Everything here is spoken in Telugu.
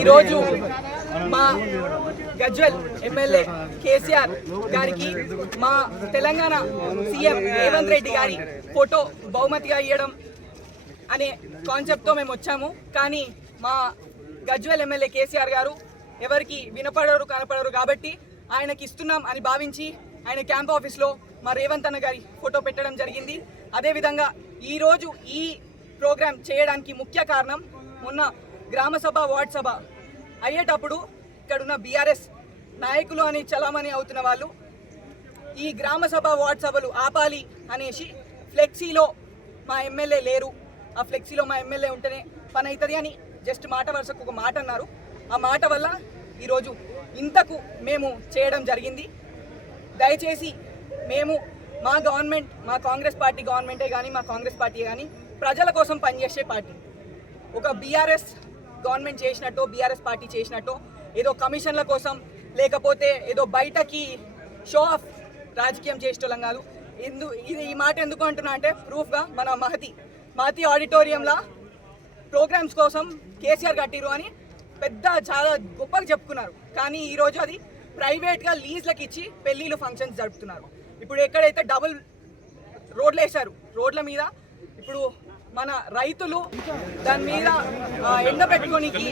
ఈరోజు మా గజ్వెల్ ఎమ్మెల్యే కేసీఆర్ గారికి మా తెలంగాణ సీఎం రేవంత్ రెడ్డి గారి ఫోటో బహుమతిగా ఇవ్వడం అనే కాన్సెప్ట్తో మేము వచ్చాము. కానీ మా గజ్వెల్ ఎమ్మెల్యే కేసీఆర్ గారు ఎవరికి వినపడరు కనపడరు కాబట్టి ఆయనకి ఇస్తున్నాం అని భావించి ఆయన క్యాంప్ ఆఫీస్లో మా రేవంత్ అన్న గారి ఫోటో పెట్టడం జరిగింది. అదేవిధంగా ఈరోజు ఈ ప్రోగ్రాం చేయడానికి ముఖ్య కారణం మొన్న గ్రామ సభ వార్డ్ సభ అయ్యేటప్పుడు ఇక్కడున్న బీఆర్ఎస్ నాయకులు అని చలామణి అవుతున్న వాళ్ళు ఈ గ్రామ సభ వార్డ్ సభలు ఆపాలి అనేసి ఫ్లెక్సీలో మా ఎమ్మెల్యే లేరు, ఆ ఫ్లెక్సీలో మా ఎమ్మెల్యే ఉంటేనే పని అవుతుంది అని జస్ట్ మాట వరుసకు ఒక మాట అన్నారు. ఆ మాట వల్ల ఈరోజు ఇంతకు మేము చేయడం జరిగింది. దయచేసి మేము మా గవర్నమెంట్, మా కాంగ్రెస్ పార్టీ గవర్నమెంటే కానీ మా కాంగ్రెస్ పార్టీ కానీ ప్రజల కోసం పనిచేసే పార్టీ. ఒక బీఆర్ఎస్ గవర్నమెంట్ చేసినట్టు, బీఆర్ఎస్ పార్టీ చేసినట్టు ఏదో కమిషన్ల కోసం లేకపోతే ఏదో బయటకి షో ఆఫ్ రాజకీయం చేసేటోళ్ళం కాదు. ఈ మాట ఎందుకు అంటున్నా అంటే ప్రూఫ్గా మన మహతి ఆడిటోరియంలో ప్రోగ్రామ్స్ కోసం కేసీఆర్ కట్టిరు అని పెద్ద చాలా గొప్పగా చెప్పుకున్నారు. కానీ ఈరోజు అది ప్రైవేట్గా లీజ్లకు ఇచ్చి పెళ్ళిళ్ళు ఫంక్షన్స్ జరుపుతున్నారు. ఇప్పుడు ఎక్కడైతే డబుల్ రోడ్లు వేశారు, రోడ్ల మీద ఇప్పుడు మన రైతులు దాని మీద ఎండ పెట్టుకోనికి